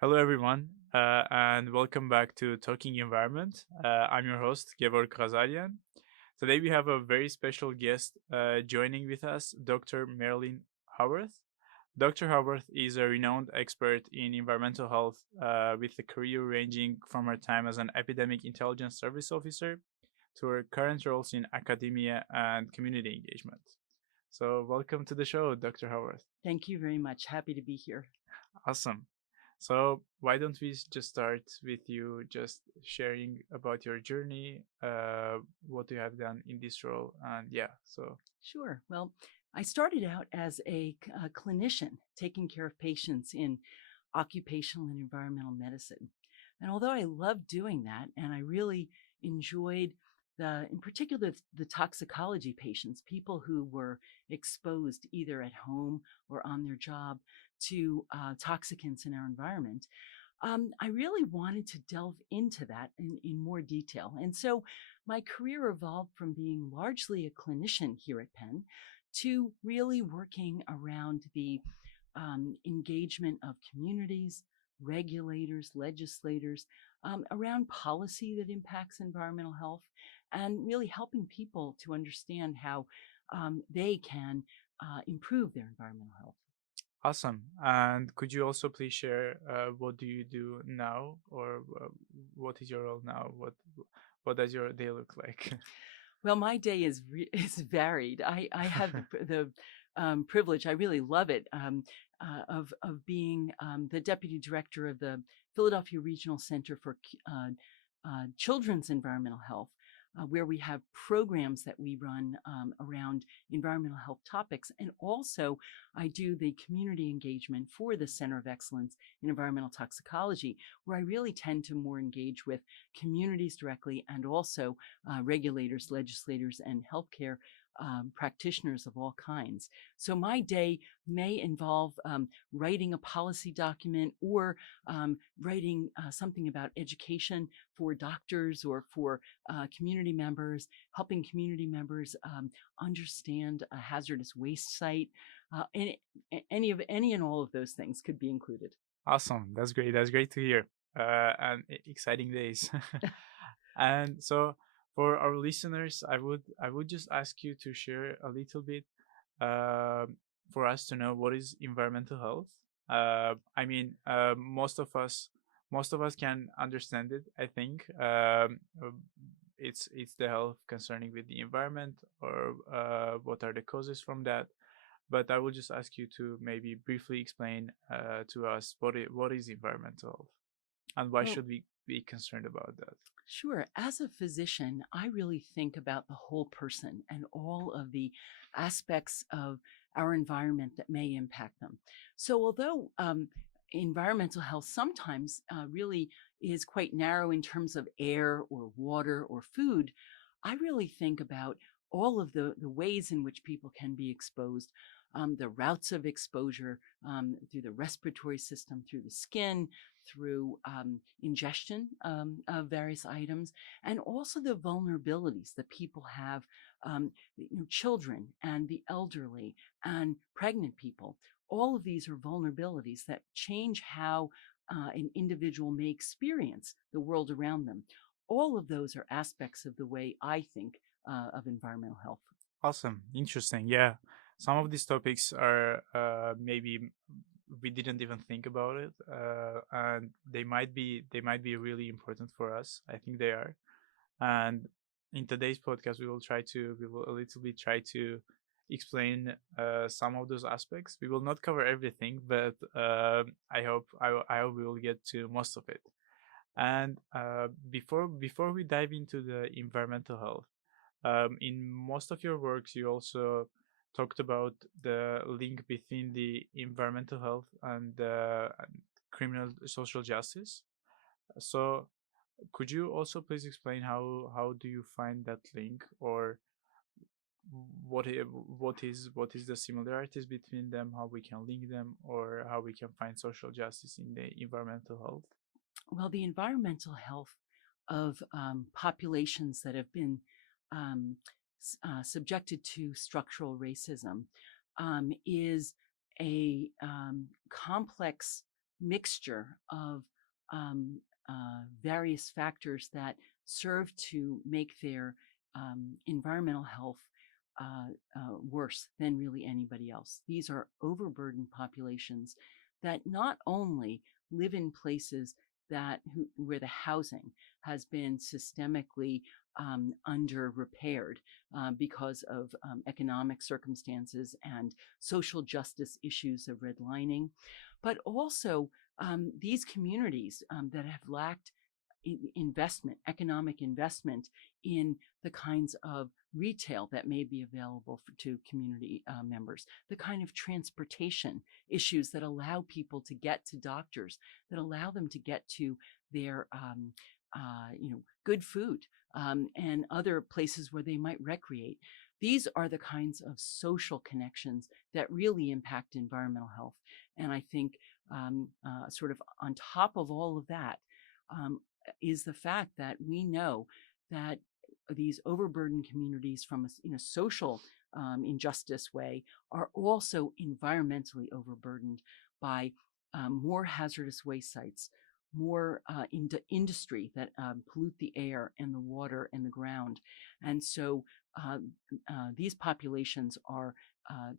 Hello, everyone, and welcome back to Talking Environment. I'm your host, Gevorg Ghazaryan. Today, we have a very special guest joining with us, Dr. Marilyn Howarth. Dr. Howarth is a renowned expert in environmental health with a career ranging from her time as an epidemic intelligence service officer to her current roles in academia and community engagement. So, welcome to the show, Dr. Howarth. Thank you very much. Happy to be here. Awesome. So why don't we just start with you just sharing about your journey, what you have done in this role, and yeah. So Sure. Well, I started out as a clinician taking care of patients in occupational and environmental medicine. And although I loved doing that and I really enjoyed in particular, the toxicology patients, people who were exposed either at home or on their job to toxicants in our environment, I really wanted to delve into that in more detail. And so my career evolved from being largely a clinician here at Penn to really working around the engagement of communities, regulators, legislators, around policy that impacts environmental health, and really helping people to understand how they can improve their environmental health. awesome. And could you also please share what do you do now, or what is your role now? What does your day look like? Well, my day is varied. I have the privilege. I really love it of being the deputy director of the Philadelphia Regional Center for Children's Environmental Health, where we have programs that we run around environmental health topics. And also, I do the community engagement for the Center of Excellence in Environmental Toxicology, where I really tend to more engage with communities directly and also regulators, legislators, and healthcare practitioners of all kinds. So my day may involve writing a policy document or writing something about education for doctors or for community members, helping community members understand a hazardous waste site. And any and all of those things could be included. Awesome. That's great. That's great to hear. And exciting days. And so for our listeners, I would just ask you to share a little bit uh, for us to know what is environmental health. I mean, most of us can understand it. I think it's the health concerning with the environment or what are the causes from that. But I will just ask you to maybe briefly explain to us what is environmental health and why Well, should we be concerned about that. sure. As a physician, I really think about the whole person and all of the aspects of our environment that may impact them. So, although environmental health sometimes really is quite narrow in terms of air or water or food, I really think about all of the ways in which people can be exposed, the routes of exposure through the respiratory system, through the skin, through ingestion of various items, and also the vulnerabilities that people have, children and the elderly and pregnant people. All of these are vulnerabilities that change how an individual may experience the world around them. All of those are aspects of the way I think of environmental health. Awesome, interesting. Yeah, some of these topics are maybe we didn't even think about it, and they might be really important for us. I think they are. And in today's podcast, we will a little bit try to explain some of those aspects. We will not cover everything, but I hope we will get to most of it. And before we dive into the environmental health, in most of your works, you also talked about the link between the environmental health and criminal social justice. So could you also please explain how do you find that link, or what is the similarities between them, how we can link them, or how we can find social justice in the environmental health? Well, the environmental health of populations that have been um, subjected to structural racism is a complex mixture of various factors that serve to make their environmental health worse than really anybody else. These are overburdened populations that not only live in places where the housing has been systemically under repaired because of economic circumstances and social justice issues of redlining, but also these communities that have lacked investment, economic investment in the kinds of retail that may be available to community members, the kind of transportation issues that allow people to get to doctors, that allow them to get to their good food and other places where they might recreate. These are the kinds of social connections that really impact environmental health. And I think sort of on top of all of that is the fact that we know that these overburdened communities from a social injustice way are also environmentally overburdened by more hazardous waste sites, more industry that pollute the air and the water and the ground. And so these populations are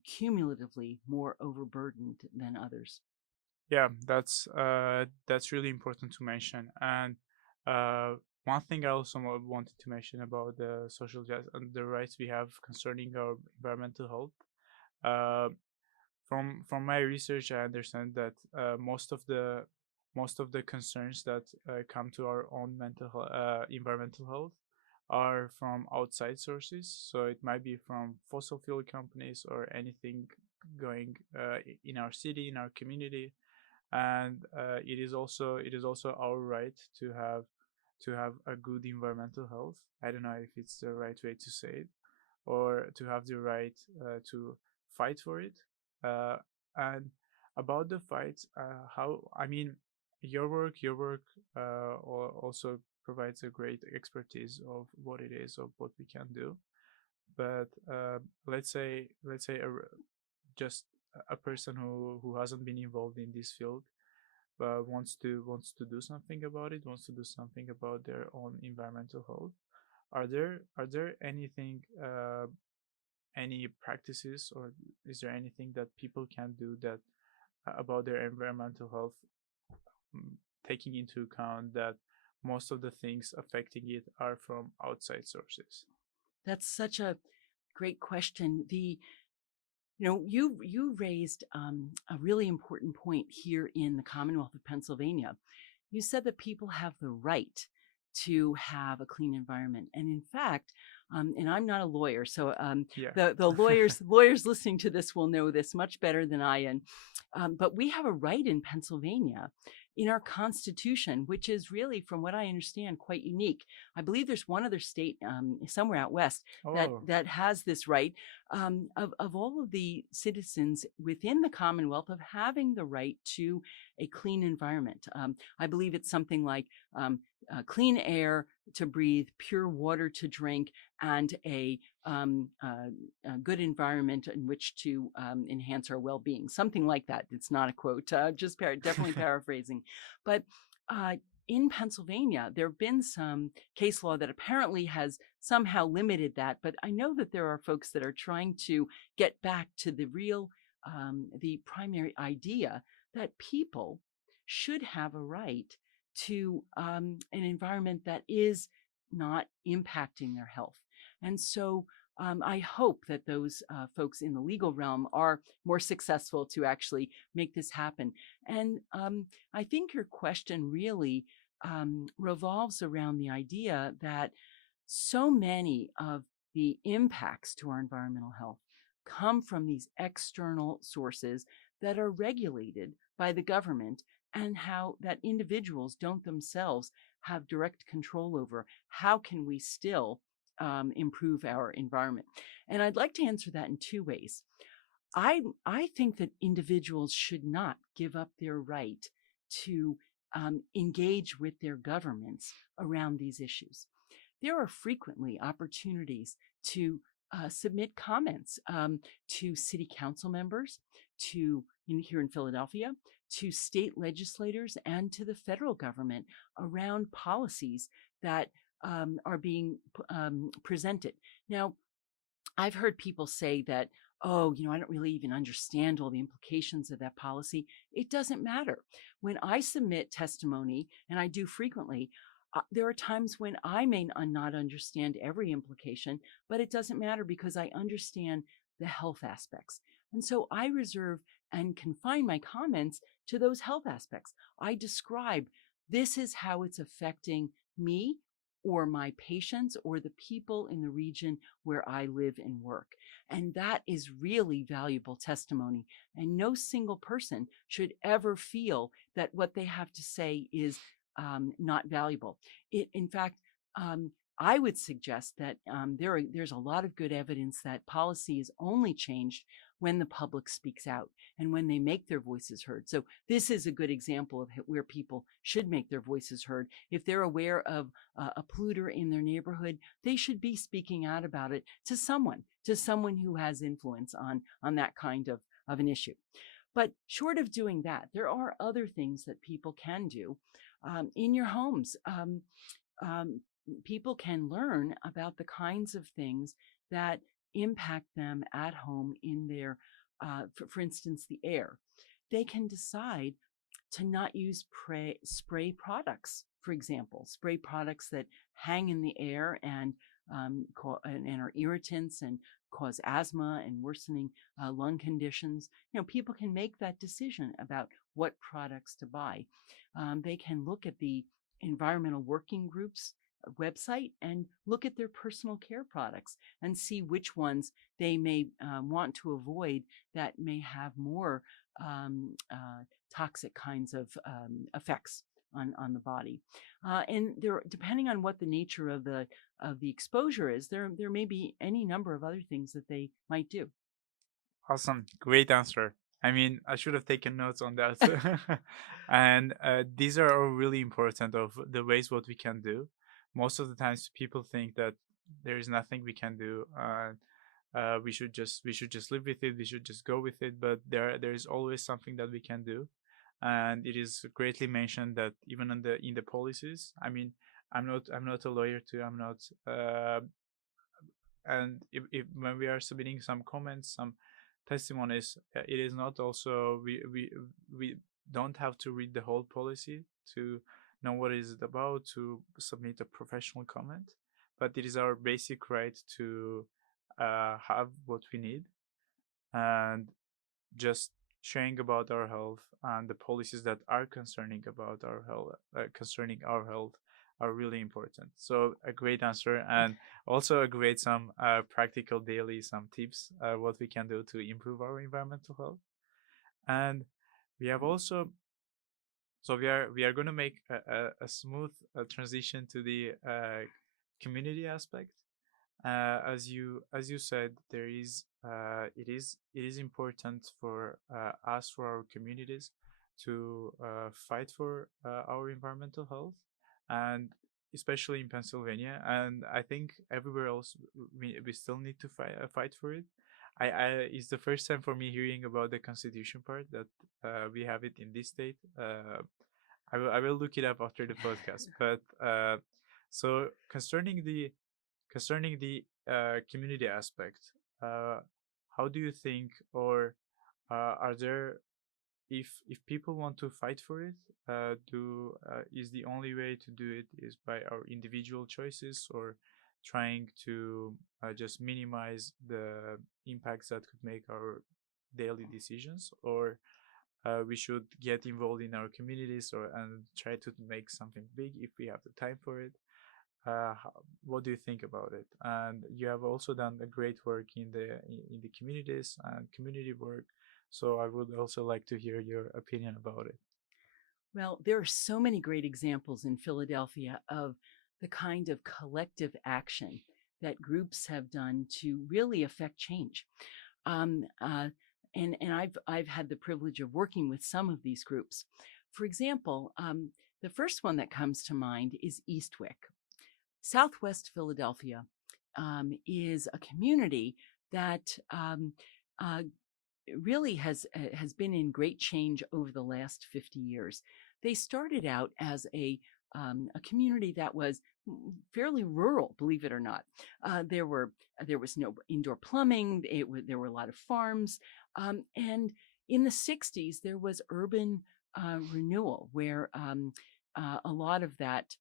cumulatively more overburdened than others. Yeah, that's really important to mention. And one thing I also wanted to mention about the social justice and the rights we have concerning our environmental health. Uh, from my research, I understand that most of the concerns that come to our own environmental health are from outside sources. So it might be from fossil fuel companies or anything going in our city, in our community, and it is also our right to have a good environmental health. I don't know if it's the right way to say it, or to have the right to fight for it. Uh, and about the fight, how I mean, your work also provides a great expertise of what it is, of what we can do. But let's say just a person who hasn't been involved in this field but wants to do something about it, wants to do something about their own environmental health. Are there anything any practices, or is there anything that people can do that about their environmental health, taking into account that most of the things affecting it are from outside sources? That's such a great question. You raised a really important point here in the Commonwealth of Pennsylvania. You said that people have the right to have a clean environment, and in fact, and I'm not a lawyer, so Yeah. the lawyers listening to this will know this much better than I am. But we have a right in Pennsylvania in our Constitution, which is really, from what I understand, quite unique. I believe there's one other state somewhere out west Oh, that has this right of all of the citizens within the Commonwealth of having the right to a clean environment. I believe it's something like clean air to breathe, pure water to drink, and a good environment in which to enhance our well-being. Something like that. It's not a quote, definitely paraphrasing. But in Pennsylvania, there have been some case law that apparently has somehow limited that. But I know that there are folks that are trying to get back to the primary idea that people should have a right to an environment that is not impacting their health. And so I hope that those folks in the legal realm are more successful to actually make this happen. And I think your question really revolves around the idea that so many of the impacts to our environmental health come from these external sources that are regulated by the government, and how that individuals don't themselves have direct control over. How can we still improve our environment? And I'd like to answer that in two ways. I think that individuals should not give up their right to engage with their governments around these issues. There are frequently opportunities to submit comments to city council members, to here in Philadelphia, to state legislators and to the federal government around policies that are being presented. Now, I've heard people say that, oh, I don't really even understand all the implications of that policy. It doesn't matter. When I submit testimony, and I do frequently, there are times when I may not understand every implication, but it doesn't matter because I understand the health aspects. And so I reserve and confine my comments to those health aspects. I describe this is how it's affecting me or my patients or the people in the region where I live and work. And that is really valuable testimony. And no single person should ever feel that what they have to say is not valuable. In fact, I would suggest that there's a lot of good evidence that policy is only changed when the public speaks out and when they make their voices heard. So this is a good example of where people should make their voices heard. If they're aware of a polluter in their neighborhood, they should be speaking out about it to someone who has influence on that kind of an issue. But short of doing that, there are other things that people can do in your homes. People can learn about the kinds of things that impact them at home in their, for instance, the air. They can decide to not use spray products, for example, spray products that hang in the air and are irritants and cause asthma and worsening lung conditions. People can make that decision about what products to buy. They can look at the environmental working groups website and look at their personal care products and see which ones they may want to avoid that may have more toxic kinds of effects on the body. And there, depending on what the nature of the exposure is, there may be any number of other things that they might do. Awesome. Great answer. I mean, I should have taken notes on that. And these are all really important of the ways what we can do. Most of the times people think that there is nothing we can do. We should just live with it. We should just go with it. But there is always something that we can do. And it is greatly mentioned that even in the policies. I mean, I'm not a lawyer too. I'm not. And if when we are submitting some comments, some testimonies, it is not also we don't have to read the whole policy to know what is it about, to submit a professional comment, but it is our basic right to have what we need, and just sharing about our health and the policies that are concerning our health are really important. So a great answer, and also a great some practical daily some tips what we can do to improve our environmental health. And we have also, so we are going to make a smooth transition to the community aspect. As you said, there is it is important for us, for our communities, to fight for our environmental health, and especially in Pennsylvania, and I think everywhere else we still need to fight for it. It's the first time for me hearing about the constitution part that we have it in this state. I will look it up after the podcast. But so concerning the community aspect, how do you think, or are there, if people want to fight for it, is the only way to do it is by our individual choices, or trying to just minimize the impacts that could make our daily decisions, or we should get involved in our communities and try to make something big if we have the time for it? What do you think about it? And you have also done a great work in the communities and community work, so I would also like to hear your opinion about it. Well, there are so many great examples in Philadelphia of the kind of collective action that groups have done to really affect change. And I've had the privilege of working with some of these groups. For example, the first one that comes to mind is Eastwick. Southwest Philadelphia is a community that really has been in great change over the last 50 years. They started out as a community that was fairly rural, believe it or not. There was no indoor plumbing. There were a lot of farms, and in the 60s there was urban renewal, where a lot of that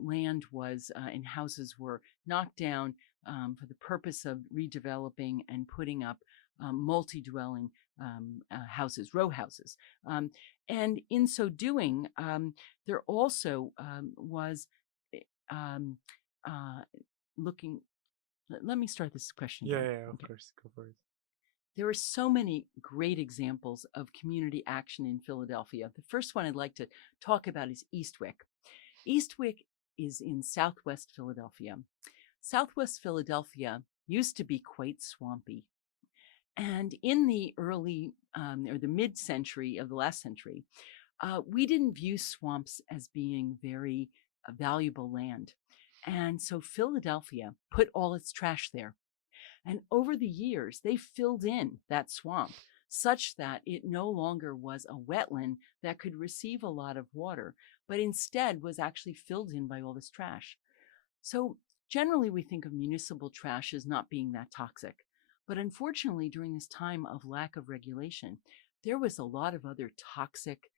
land was and houses were knocked down for the purpose of redeveloping and putting up multi-dwelling houses, row houses. And in so doing, there also was um, uh, looking. Let me start this question Yeah, again. yeah, of Okay. course, go for it. There are so many great examples of community action in Philadelphia. The first one I'd like to talk about is Eastwick. Eastwick is in Southwest Philadelphia. Southwest Philadelphia used to be quite swampy. And in the early or the mid-century of the last century, we didn't view swamps as being very valuable land. And so Philadelphia put all its trash there. And over the years, they filled in that swamp such that it no longer was a wetland that could receive a lot of water, but instead was actually filled in by all this trash. So generally, we think of municipal trash as not being that toxic. But unfortunately, during this time of lack of regulation, there was a lot of other toxic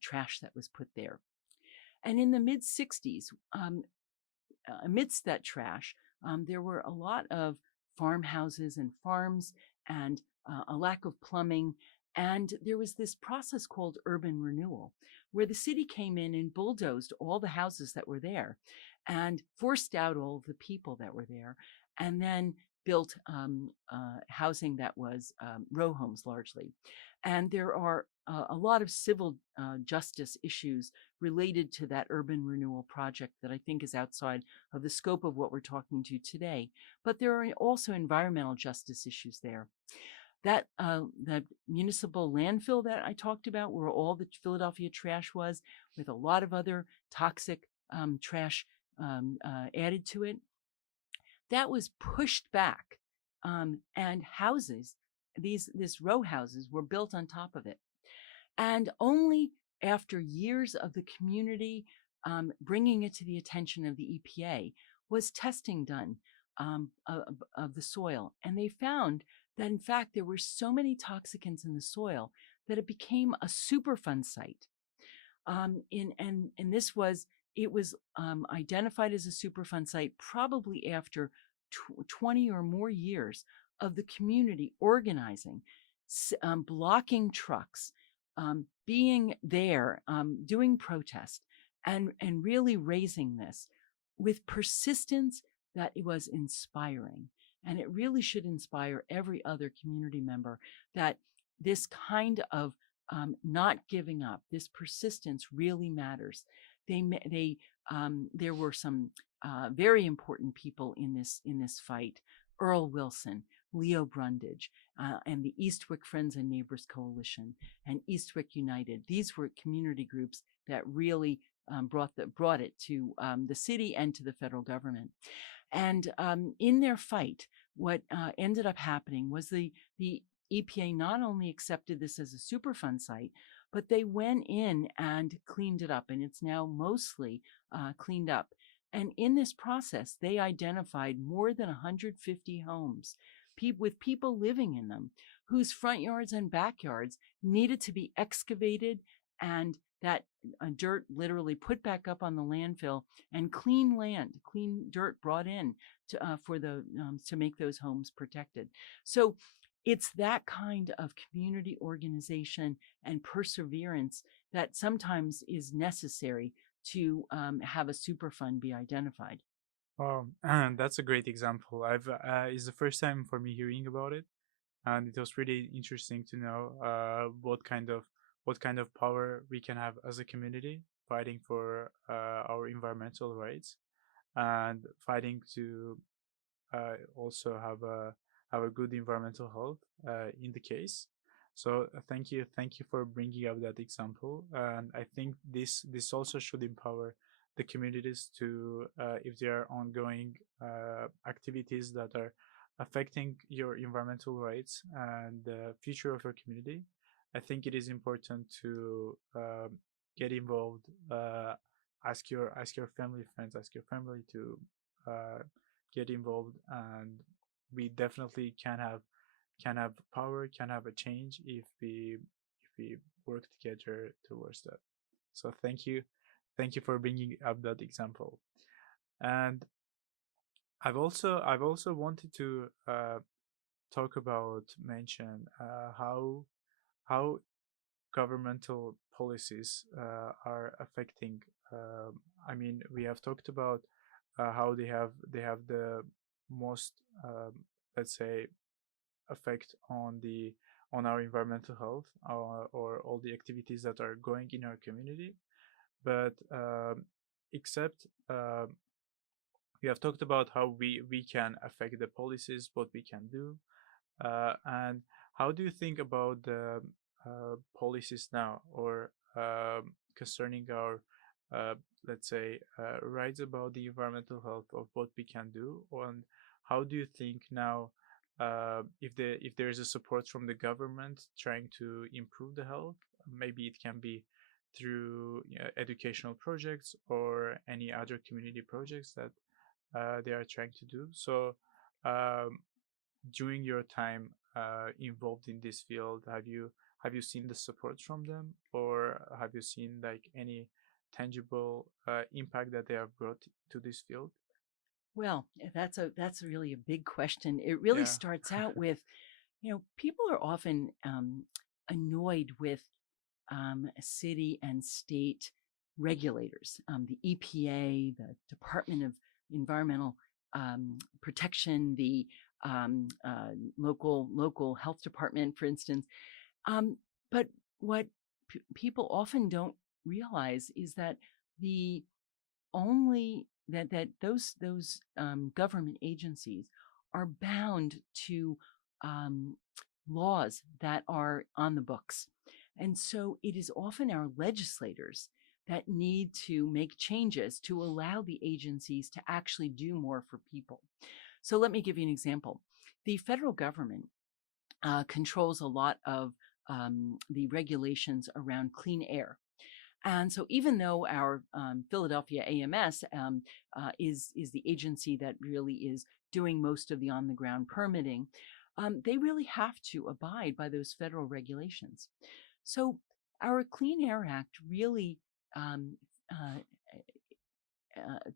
trash that was put there. And in the mid 60s, amidst that trash, there were a lot of farmhouses and farms, and a lack of plumbing. And there was this process called urban renewal, where the city came in and bulldozed all the houses that were there and forced out all of the people that were there, and then built housing that was row homes largely. And there are a lot of civil justice issues related to that urban renewal project that I think is outside of the scope of what we're talking to today. But there are also environmental justice issues there. That municipal landfill that I talked about, where all the Philadelphia trash was, with a lot of other toxic trash added to it, that was pushed back, and houses, this row houses, were built on top of it. And only after years of the community bringing it to the attention of the EPA was testing done of the soil. And they found that, in fact, there were so many toxicants in the soil that it became a Superfund site. It was identified as a Superfund site probably after 20 or more years of the community organizing, blocking trucks, being there, doing protest, and really raising this with persistence that it was inspiring. And it really should inspire every other community member that this kind of not giving up, this persistence really matters. There were some very important people in this fight: Earl Wilson, Leo Brundage, and the Eastwick Friends and Neighbors Coalition, and Eastwick United. These were community groups that really brought it to the city and to the federal government. And in their fight, what ended up happening was the EPA not only accepted this as a Superfund site, but they went in and cleaned it up, and it's now mostly cleaned up. And in this process, they identified more than 150 homes with people living in them, whose front yards and backyards needed to be excavated, and that dirt literally put back up on the landfill, and clean dirt brought in to make those homes protected. So it's that kind of community organization and perseverance that sometimes is necessary to have a Superfund be identified. That's a great example. It's the first time for me hearing about it, and it was really interesting to know what kind of power we can have as a community fighting for our environmental rights, and fighting to also have a good environmental health in the case. So thank you for bringing up that example, and I think this also should empower the communities to, if there are ongoing activities that are affecting your environmental rights and the future of your community, I think it is important to get involved. Ask your family, friends, ask your family to uh, get involved, and we definitely can have power, can have a change if we work together towards that. So thank you for bringing up that example. And I've also wanted to talk about mention how governmental policies are affecting. I mean, we have talked about how they have the most, let's say, effect on our environmental health, or all the activities that are going in our community. But except we have talked about how we can affect the policies, what we can do, and how do you think about the policies now, or concerning our, uh, let's say, rights about the environmental health of what we can do? And how do you think now, if there is a support from the government trying to improve the health? Maybe it can be through educational projects or any other community projects that they are trying to do. So, um, during your time involved in this field, have you seen the support from them, or have you seen like any tangible impact that they have brought to this field? Well, that's really a big question. It really Yeah. starts out with, people are often annoyed with city and state regulators, the EPA, the Department of Environmental Protection, the local health department, for instance. Um, but what people often don't realize is that the only that those government agencies are bound to um, laws that are on the books. And so it is often our legislators that need to make changes to allow the agencies to actually do more for people. So let me give you an example. The federal government controls a lot of the regulations around clean air. And so, even though our Philadelphia AMS is the agency that really is doing most of the on the ground permitting, they really have to abide by those federal regulations. So, our Clean Air Act really um, uh,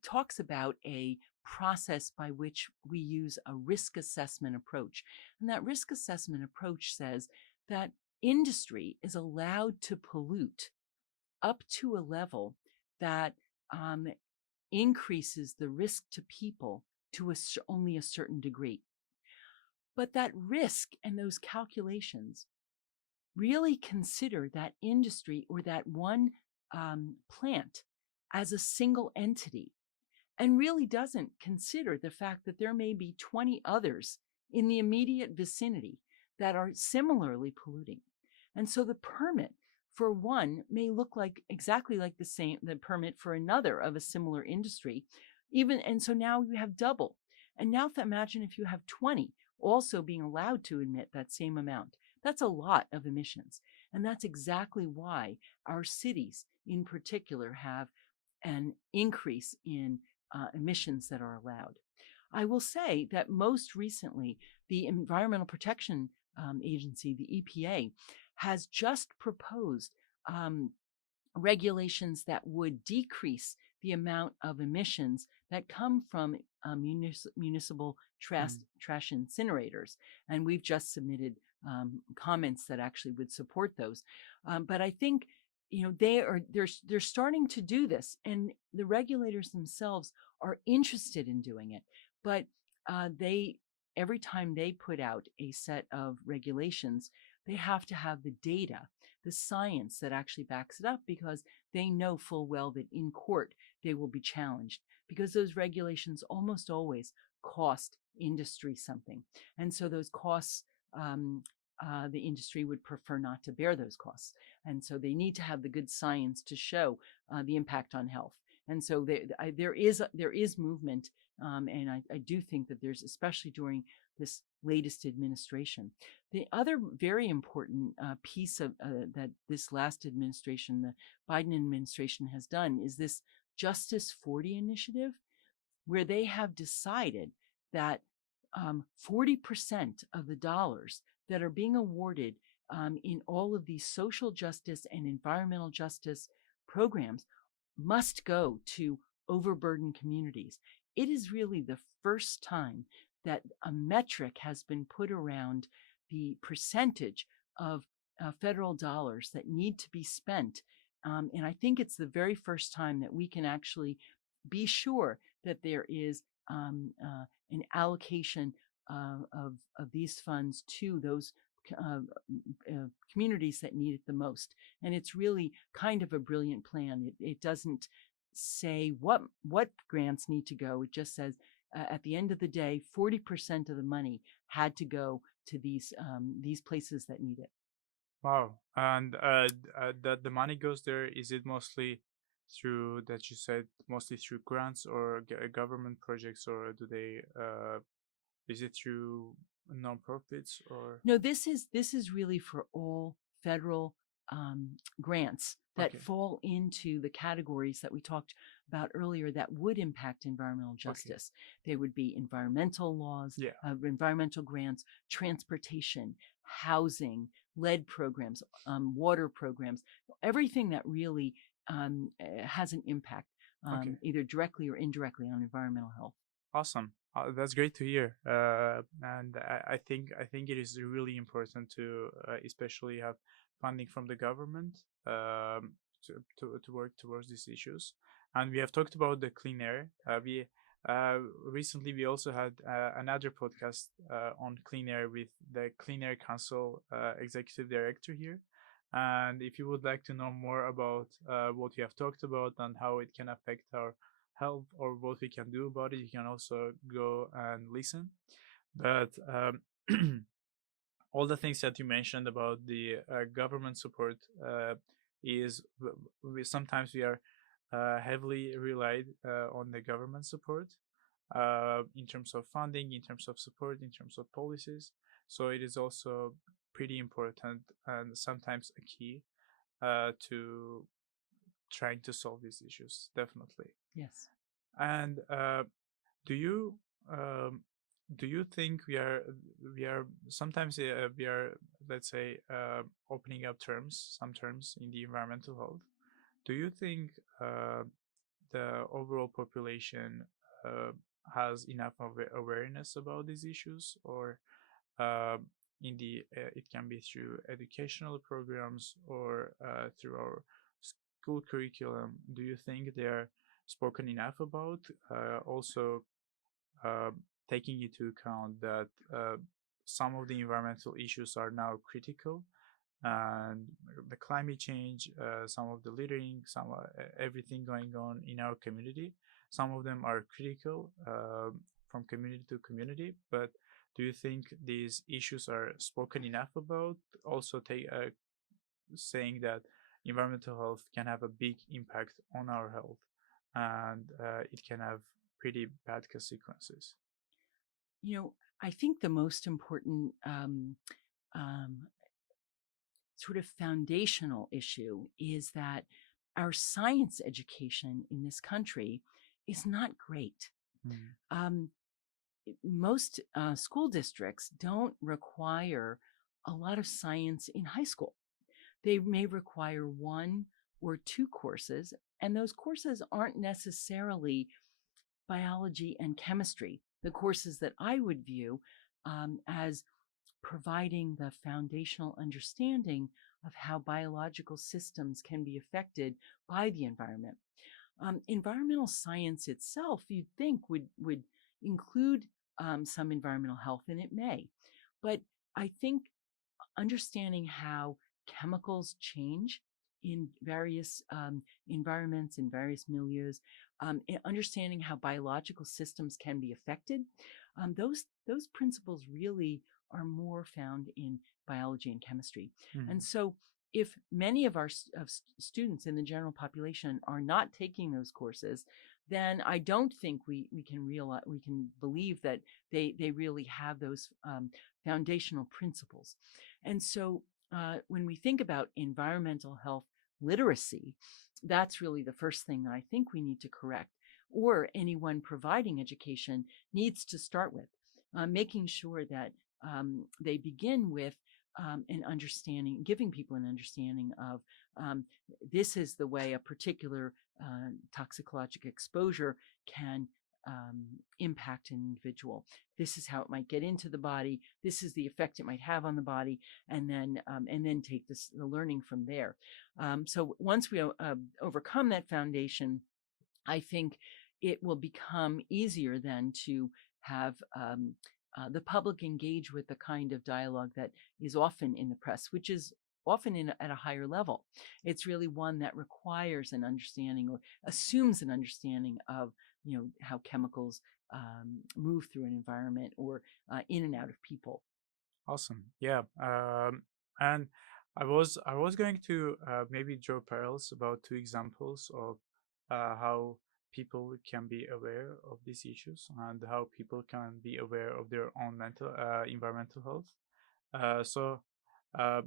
talks about a process by which we use a risk assessment approach. And that risk assessment approach says that industry is allowed to pollute up to a level that increases the risk to people to only a certain degree. But that risk and those calculations really consider that industry or that one plant as a single entity, and really doesn't consider the fact that there may be 20 others in the immediate vicinity that are similarly polluting. And so the permit for one may look like exactly like the permit for another of a similar industry, and so now you have double. And now imagine if you have 20 also being allowed to emit that same amount. That's a lot of emissions. And that's exactly why our cities in particular have an increase in emissions that are allowed. I will say that most recently, the Environmental Protection Agency, the EPA, has just proposed regulations that would decrease the amount of emissions that come from municipal trash incinerators. And we've just submitted comments that actually would support those. But I think they're starting to do this, and the regulators themselves are interested in doing it. But they every time they put out a set of regulations, they have to have the data, the science that actually backs it up, because they know full well that in court they will be challenged, because those regulations almost always cost industry something. And so those costs, the industry would prefer not to bear those costs. And so they need to have the good science to show the impact on health. And so there is movement, and I do think that there's, especially during this latest administration. The other very important piece of that this last administration, the Biden administration, has done is this Justice 40 initiative, where they have decided that 40% of the dollars that are being awarded in all of these social justice and environmental justice programs must go to overburdened communities. It is really the first time that a metric has been put around the percentage of federal dollars that need to be spent. And I think it's the very first time that we can actually be sure that there is an allocation of these funds to those communities that need it the most. And it's really kind of a brilliant plan. It doesn't say what grants need to go. It just says at the end of the day, 40% of the money had to go to these places that need it. Wow. And that the money goes there, is it mostly through, that you said, mostly through grants or government projects, or do they is it through nonprofits? Or No, this is really for all federal grants that fall into the categories that we talked about earlier that would impact environmental justice. They would be environmental laws, environmental grants, transportation, housing, lead programs, water programs, everything that really has an impact, either directly or indirectly, on environmental health. Awesome. That's great to hear. And I think it is really important to especially have funding from the government to work towards these issues. And we have talked about the clean air. We recently we also had another podcast on clean air with the Clean Air Council executive director here. And if you would like to know more about what we have talked about and how it can affect our health or what we can do about it, you can also go and listen. But all the things that you mentioned about the government support is sometimes we are heavily relied on the government support in terms of funding, in terms of support, in terms of policies. So it is also pretty important and sometimes a key to trying to solve these issues. Definitely. Yes. And do you think we are sometimes we are, let's say, opening up some terms in the environmental health? Do you think the overall population has enough awareness about these issues, or in the it can be through educational programs or through our school curriculum? Do you think they are spoken enough about? Also, taking into account that some of the environmental issues are now critical, and the climate change, some of the littering, everything going on in our community, some of them are critical from community to community. But do you think these issues are spoken enough about? Also, saying that environmental health can have a big impact on our health, and it can have pretty bad consequences. I think the most important sort of foundational issue is that our science education in this country is not great. Most school districts don't require a lot of science in high school. They may require 1 or 2 courses, and those courses aren't necessarily biology and chemistry, the courses that I would view as providing the foundational understanding of how biological systems can be affected by the environment. Environmental science itself, you'd think, would include some environmental health, and it may. But I think understanding how chemicals change in various environments, in various milieus, understanding how biological systems can be affected, those principles really are more found in biology and chemistry. And so if many of our students in the general population are not taking those courses, then I don't think we can believe that they really have those foundational principles. And so when we think about environmental health literacy, that's really the first thing that I think we need to correct, or anyone providing education needs to start with, making sure that they begin with an understanding, giving people an understanding of um, this is the way a particular toxicologic exposure can impact an individual. This is how it might get into the body. This is the effect it might have on the body, and then take the learning from there. So once we overcome that foundation, I think it will become easier then to have the public engage with the kind of dialogue that is often in the press, which is often at a higher level. It's really one that requires an understanding, or assumes an understanding of, how chemicals move through an environment, or in and out of people. Awesome. Yeah. And I was going to maybe draw parallels about two examples of how people can be aware of these issues and how people can be aware of their own mental environmental health. So uh,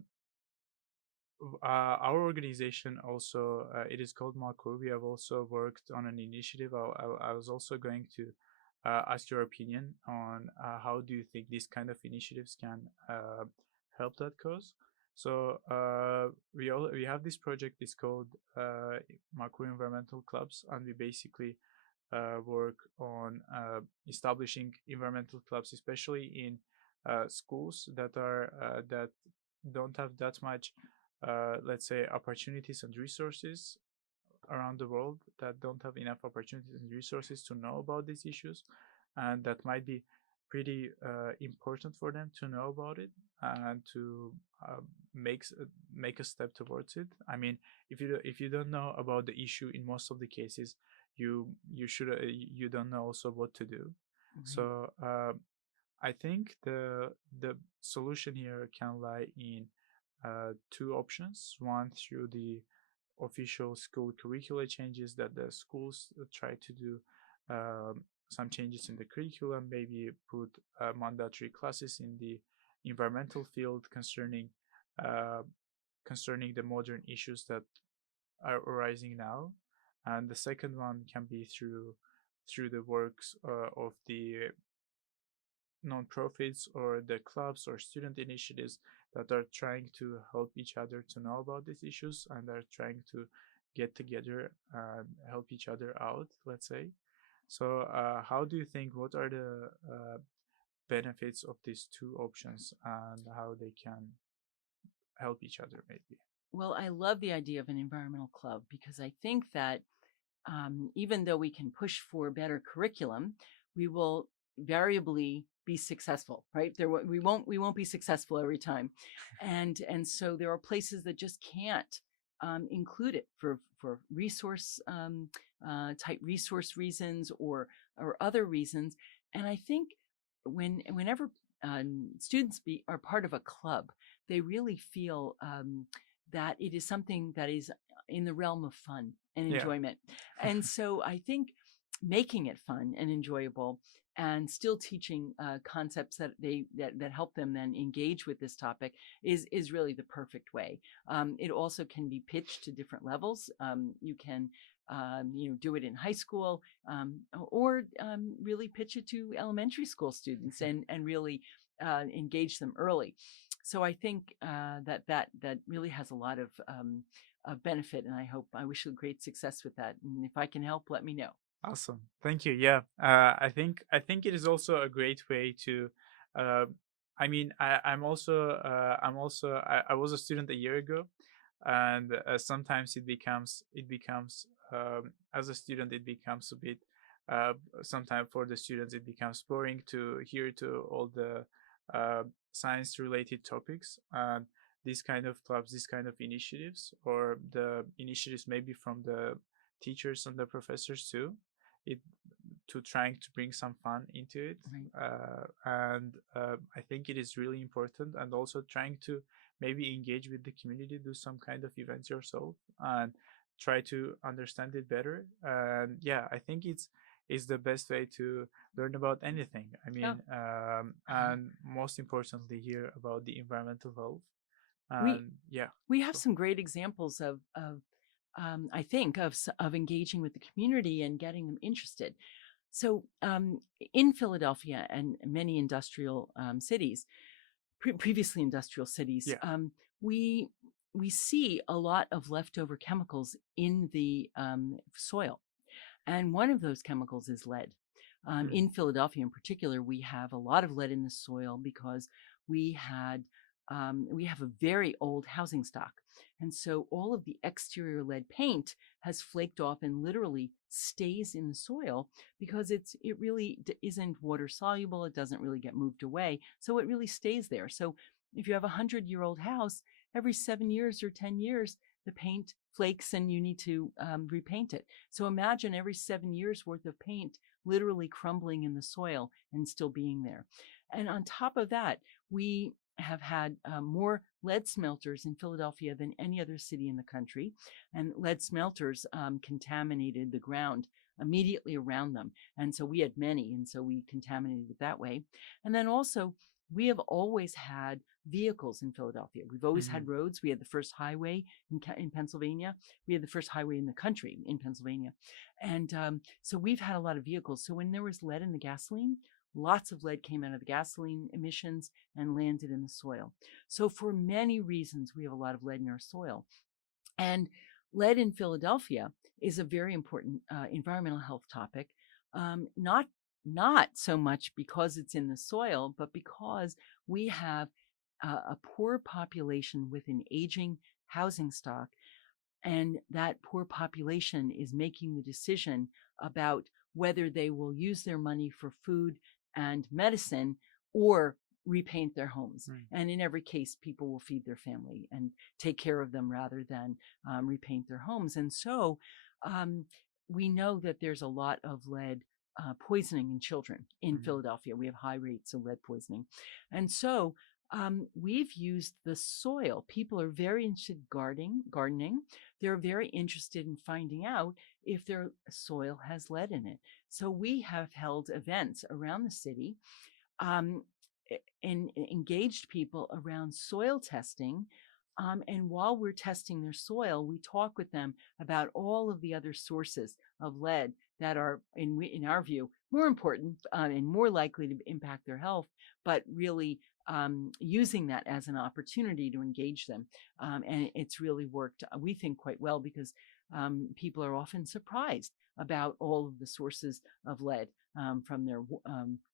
our organization also, it is called Malkur. We have also worked on an initiative. I was also going to ask your opinion on how do you think these kind of initiatives can help that cause. So we have this project. It's called Malkur Environmental Clubs, and we basically work on establishing environmental clubs, especially in schools that don't have that much, let's say, opportunities and resources around the world, that don't have enough opportunities and resources to know about these issues, and that might be pretty important for them to know about it and to make a step towards it. I mean, if you don't know about the issue, in most of the cases, you don't know also what to do. Right. So I think the solution here can lie in two options. One, through the official school curricular changes, that the schools try to do some changes in the curriculum, maybe put mandatory classes in the environmental field uh, concerning the modern issues that are arising now. And the second one can be through the works of the non-profits or the clubs or student initiatives that are trying to help each other to know about these issues and are trying to get together and help each other out, let's say. So how do you think, what are the benefits of these two options and how they can help each other, maybe? Well, I love the idea of an environmental club, because I think that even though we can push for better curriculum, we will variably be successful, right? We won't be successful every time, and so there are places that just can't include it for resource type resource reasons, or other reasons. And I think whenever students are part of a club, they really feel that it is something that is in the realm of fun and Yeah. enjoyment. And so I think making it fun and enjoyable, and still teaching concepts that help them then engage with this topic, is really the perfect way. It also can be pitched to different levels. You can do it in high school, or really pitch it to elementary school students, and really engage them early. So I think that really has a lot of benefit, and I wish you great success with that. And if I can help, let me know. Awesome. Thank you. Yeah. I think it is also a great way to uh, I mean, I was a student a year ago, and sometimes it becomes as a student it becomes a bit uh, sometimes for the students it becomes boring to hear to all the science related topics, and these kind of clubs, these kind of initiatives, or the initiatives maybe from the teachers and the professors too, it to trying to bring some fun into it. Right. And I think it is really important, and also trying to maybe engage with the community, do some kind of events yourself, and try to understand it better. And yeah, I think it's the best way to learn about anything. I Oh, mean, uh, and most importantly here about the environmental health. we And yeah, we have so some great examples of I think of engaging with the community and getting them interested. So in Philadelphia and many industrial cities, previously industrial cities, yeah. we we see a lot of leftover chemicals in the soil, and one of those chemicals is lead. Mm, In Philadelphia, in particular, we have a lot of lead in the soil because we had we have a very old housing stock, and so all of the exterior lead paint has flaked off and literally stays in the soil because it really isn't water soluble. It doesn't really get moved away, so it really stays there. So if you have a 100-year-old house, every 7 years or 10 years, the paint flakes and you need to repaint it. So imagine every 7 years worth of paint literally crumbling in the soil and still being there. And on top of that, we have had more lead smelters in Philadelphia than any other city in the country. And lead smelters contaminated the ground immediately around them. And so we had many, and so we contaminated it that way. And then also, we have always had vehicles in Philadelphia. We've always mhm, had roads. We had the first highway in Pennsylvania. We had the first highway in the country in Pennsylvania. And so we've had a lot of vehicles. So when there was lead in the gasoline, lots of lead came out of the gasoline emissions and landed in the soil. So for many reasons, we have a lot of lead in our soil. And lead in Philadelphia is a very important environmental health topic, not so much because it's in the soil, but because we have a poor population with an aging housing stock, and that poor population is making the decision about whether they will use their money for food and medicine or repaint their homes. mm, And in every case, people will feed their family and take care of them rather than repaint their homes. And so um, we know that there's a lot of lead poisoning in children in mhm, Philadelphia. We have high rates of lead poisoning. And so we've used the soil. People are very interested in gardening. They're very interested in finding out if their soil has lead in it. So we have held events around the city um, and engaged people around soil testing. And while we're testing their soil, we talk with them about all of the other sources of lead that are, in our view, more important and more likely to impact their health, but really using that as an opportunity to engage them. And it's really worked, we think, quite well because people are often surprised about all of the sources of lead, from their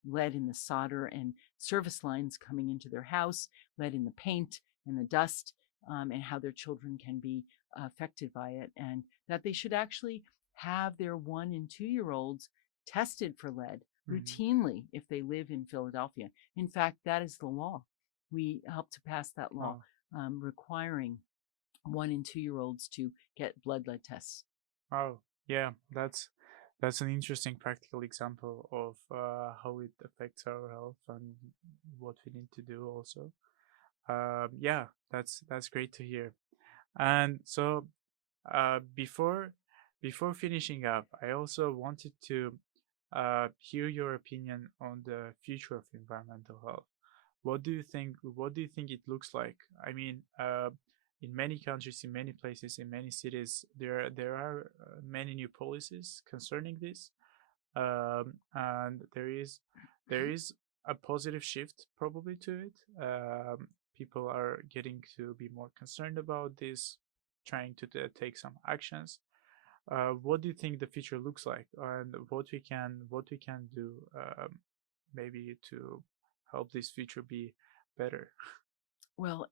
lead in the solder and service lines coming into their house, lead in the paint and the dust, and how their children can be affected by it, and that they should actually have their 1 and 2-year-olds tested for lead mhm. routinely if they live in Philadelphia. In fact, that is the law. We helped to pass that law Wow. requiring 1 and 2-year-olds to get blood lead tests. Wow. Yeah, that's an interesting practical example of how it affects our health and what we need to do also. Yeah, that's great to hear. And so, before finishing up, I also wanted to hear your opinion on the future of environmental health. What do you think? What do you think it looks like? I mean, in many countries, in many places, in many cities, there are many new policies concerning this, and there is a positive shift probably to it. People are getting to be more concerned about this, trying to take some actions. What do you think the future looks like, and what we can do, maybe to help this future be better? Well,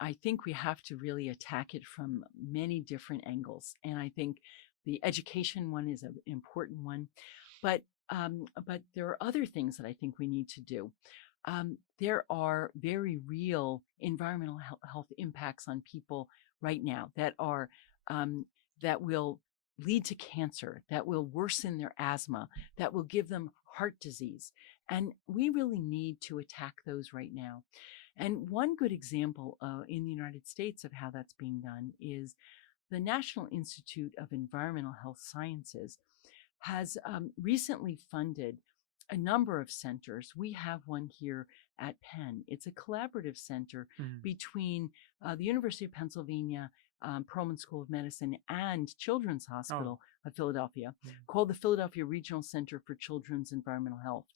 I think we have to really attack it from many different angles, and I think the education one is an important one, but but there are other things that I think we need to do. There are very real environmental health impacts on people right now that are that will lead to cancer, that will worsen their asthma, that will give them heart disease, and we really need to attack those right now. And one good example in the United States of how that's being done is the National Institute of Environmental Health Sciences has recently funded a number of centers. We have one here at Penn. It's a collaborative center between the University of Pennsylvania, Perelman School of Medicine, and Children's Hospital of Philadelphia, called the Philadelphia Regional Center for Children's Environmental Health.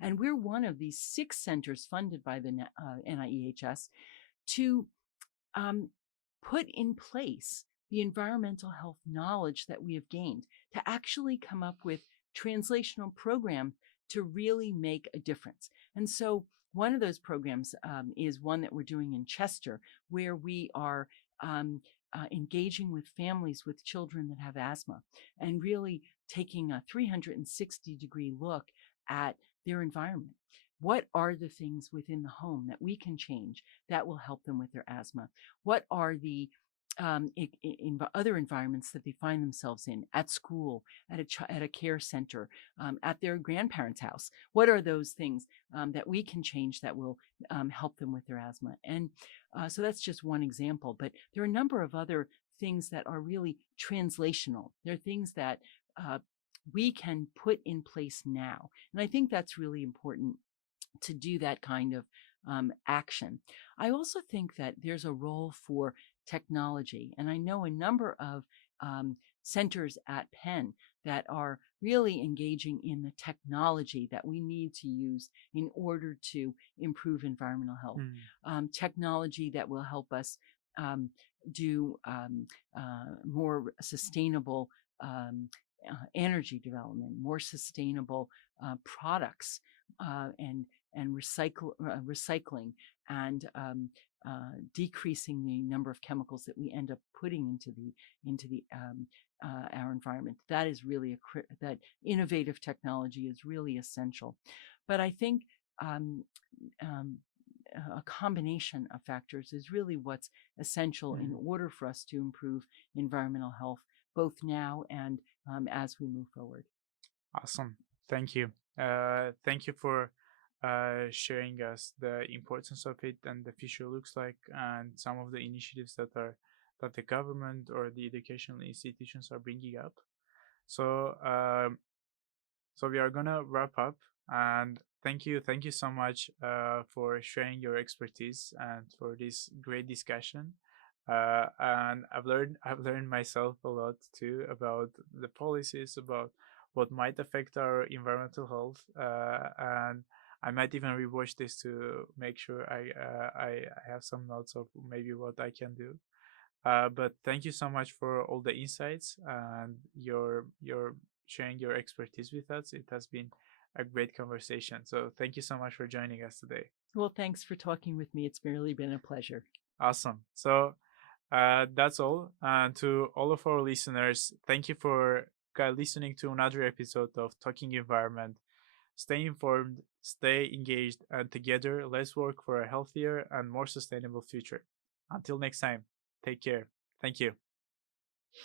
And we're one of these 6 centers funded by the NIEHS to put in place the environmental health knowledge that we have gained, to actually come up with translational program to really make a difference. And so one of those programs is one that we're doing in Chester, where we are engaging with families with children that have asthma and really taking a 360-degree look at their environment. What are the things within the home that we can change that will help them with their asthma? What are the in other environments that they find themselves in, at school, at a care center, at their grandparents' house? What are those things that we can change that will help them with their asthma? And so that's just one example, but there are a number of other things that are really translational. They're things that we can put in place now. And I think that's really important to do that kind of action. I also think that there's a role for technology. And I know a number of centers at Penn that are really engaging in the technology that we need to use in order to improve environmental health. Technology that will help us do more sustainable energy development, more sustainable products, and recycling, and decreasing the number of chemicals that we end up putting into our environment. That is really that innovative technology is really essential. But I think a combination of factors is really what's essential in order for us to improve environmental health, both now and as we move forward. Awesome. Thank you. Thank you for sharing us the importance of it and the future looks like, and some of the initiatives that the government or the educational institutions are bringing up. So so we are gonna wrap up, and thank you so much for sharing your expertise and for this great discussion. And I've learned myself a lot too about the policies, about what might affect our environmental health, and I might even rewatch this to make sure I have some notes of maybe what I can do. But thank you so much for all the insights and your sharing your expertise with us. It has been a great conversation. So thank you so much for joining us today. Well, thanks for talking with me. It's really been a pleasure. Awesome. So that's all. And to all of our listeners, thank you for listening to another episode of Talking Environment. Stay informed, stay engaged, and together let's work for a healthier and more sustainable future. Until next time, take care. Thank you.